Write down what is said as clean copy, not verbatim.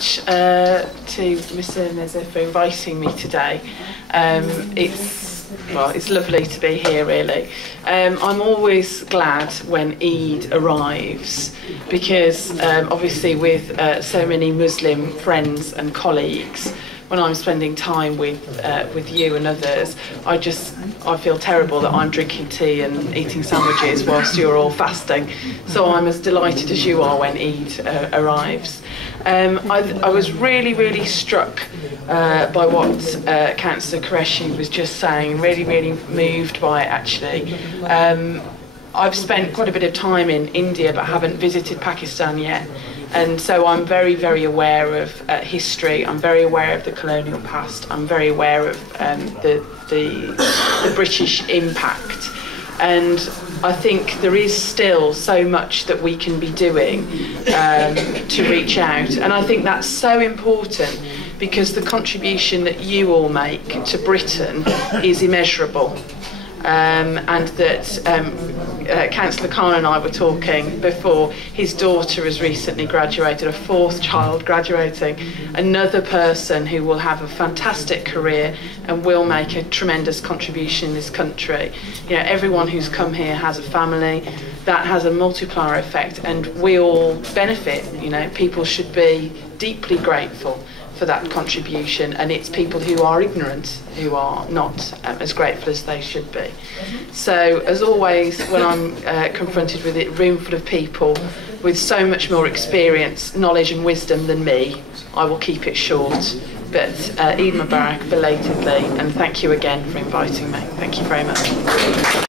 To Mr. Neza for inviting me today. It's lovely to be here, really. I'm always glad when Eid arrives because obviously with so many Muslim friends and colleagues, when I'm spending time with you and others, I feel terrible that I'm drinking tea and eating sandwiches whilst you're all fasting. So I'm as delighted as you are when Eid arrives. I was really struck by what Councillor Qureshi was just saying, really moved by it actually. I've spent quite a bit of time in India but haven't visited Pakistan yet, and so I'm very aware of history, I'm very aware of the colonial past, I'm very aware of the British impact. And I think there is still so much that we can be doing to reach out. And I think that's so important because the contribution that you all make to Britain is immeasurable. And that Councillor Khan and I were talking before, his daughter has recently graduated, a fourth child graduating, another person who will have a fantastic career and will make a tremendous contribution in this country. You know, everyone who's come here has a family, that has a multiplier effect, and we all benefit. You know, people should be deeply grateful for that contribution, and it's people who are ignorant who are not as grateful as they should be. So as always, when I'm confronted with a room full of people with so much more experience, knowledge and wisdom than me, I will keep it short. But Eid Mubarak belatedly, and thank you again for inviting me. Thank you very much.